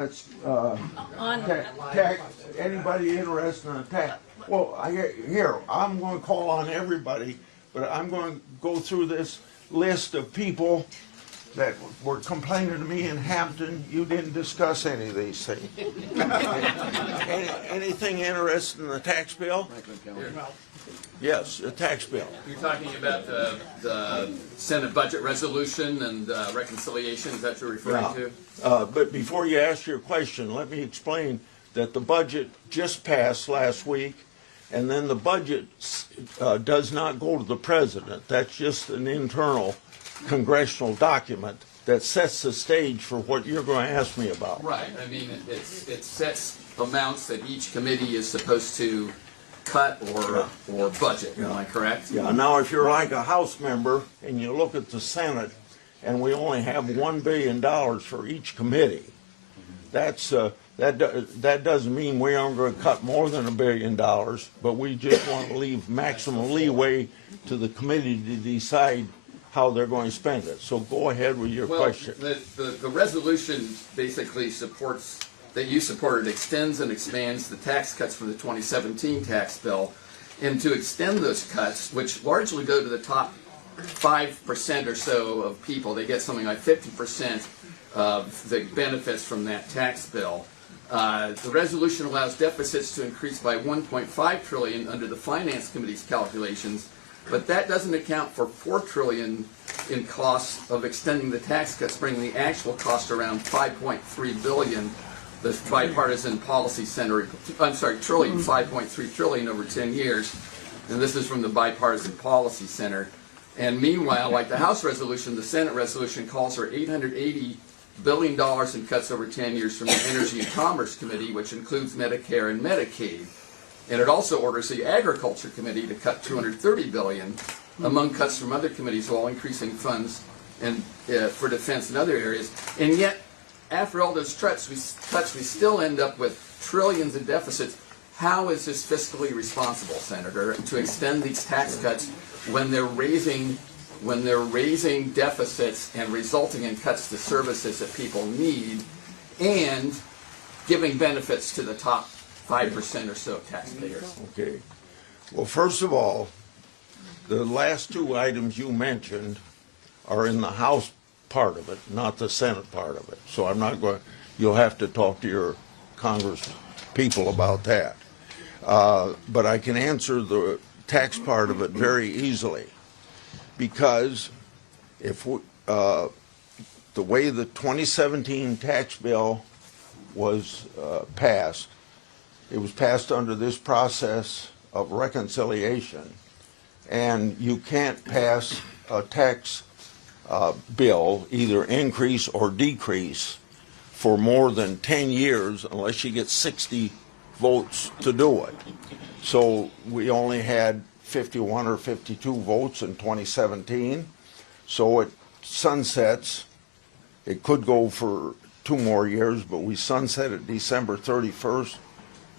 That's tax. Anybody interested in a tax? Well, I'm going to call on everybody, but I'm going to go through this list of people that were complaining to me in Hampton. You didn't discuss any of these things. Anything interested in the tax bill? Yes, the tax bill. You're talking about the Senate budget resolution and reconciliation, is that what you're referring to? But before you ask your question, let me explain that the budget just passed last week, and then the budget does not go to the president. That's just an internal congressional document that sets the stage for what you're going to ask me about. Right. I mean, it sets amounts that each committee is supposed to cut or budget. Am I correct? Yeah. Now, if you're like a House member and you look at the Senate, and we only have $1 billion for each committee, that doesn't mean we aren't going to cut more than $1 billion, but we just want to leave maximum leeway to the committee to decide how they're going to spend it. So go ahead with your question. The resolution basically supports, that you supported, extends and expands the tax cuts from the 2017 tax bill, and to extend those cuts, which largely go to the top 5% or so of people. They get something like 50% of the benefits from that tax bill. The resolution allows deficits to increase by $1.5 trillion under the Finance Committee's calculations, but that doesn't account for $4 trillion in costs of extending the tax cuts, bringing the actual cost around $5.3 billion. The bipartisan policy center, trillion, 5.3 trillion over 10 years, and this is from the bipartisan policy center. And meanwhile, like the House resolution, the Senate resolution calls for $880 billion in cuts over 10 years from the Energy and Commerce Committee, which includes Medicare and Medicaid. And it also orders the Agriculture Committee to cut $230 billion, among cuts from other committees, while increasing funds and for defense and other areas. And yet, after all those cuts, we still end up with trillions in deficits. How is this fiscally responsible, Senator, to extend these tax cuts when they're raising deficits and resulting in cuts to services that people need, and giving benefits to the top 5% or so of taxpayers? Okay. Well, first of all, the last two items you mentioned are in the House part of it, not the Senate part of it. So I'm not going. You'll have to talk to your Congress people about that. But I can answer the tax part of it very easily, because if we, the way the 2017 tax bill was passed, it was passed under this process of reconciliation, and you can't pass a tax bill, either increase or decrease, for more than 10 years unless you get 60 votes to do it. So we only had 51 or 52 votes in 2017. So it sunsets. It could go for 2 more years, but we sunset it December 31st,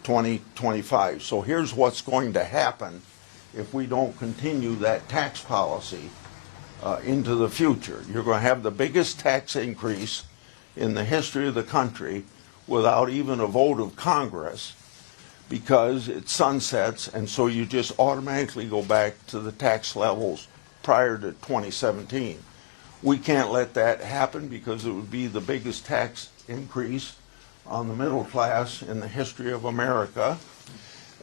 2025. So here's what's going to happen if we don't continue that tax policy into the future. You're going to have the biggest tax increase in the history of the country without even a vote of Congress, because it sunsets, and so you just automatically go back to the tax levels prior to 2017. We can't let that happen, because it would be the biggest tax increase on the middle class in the history of America,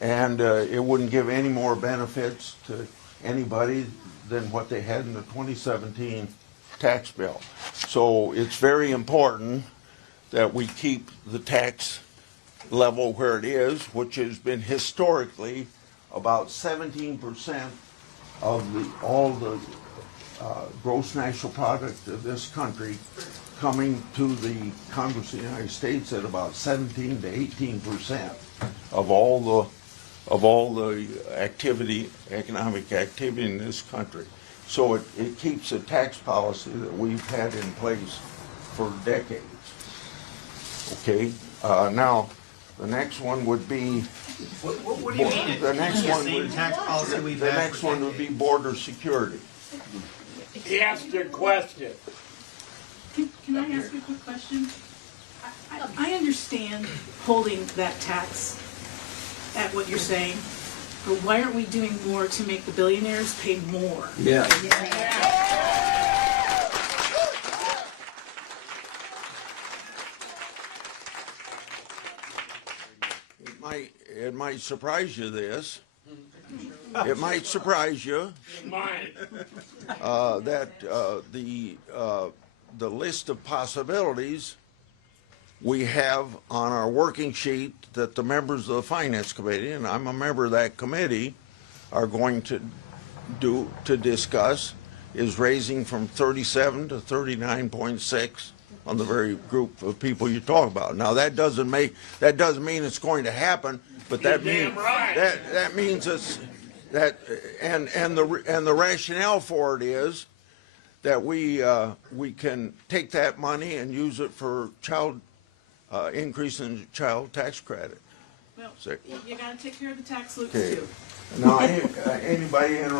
and it wouldn't give any more benefits to anybody than what they had in the 2017 tax bill. So it's very important that we keep the tax level where it is, which has been historically about 17% of all the gross national product of this country, coming to the Congress of the United States at about 17 to 18% of all the activity, economic activity in this country. So it keeps a tax policy that we've had in place for decades. Okay, now the next one would be. What do you mean? The next one would, tax policy we've the had next one would be border security. He asked a question. Can I ask a quick question? I I understand holding that tax at what you're saying, but why aren't we doing more to make the billionaires pay more? Yeah. It might surprise you this. It might surprise you that the list of possibilities we have on our working sheet that the members of the Finance Committee, and I'm a member of that committee, are going to discuss is raising from 37 to 39.6 on the very group of people you talk about. Now that doesn't mean it's going to happen, but that means that means it's that and the rationale for it is that we can take that money and use it for increase in child tax credit. Well, So- you gotta take care of the tax loops Okay. too. Now, anybody interested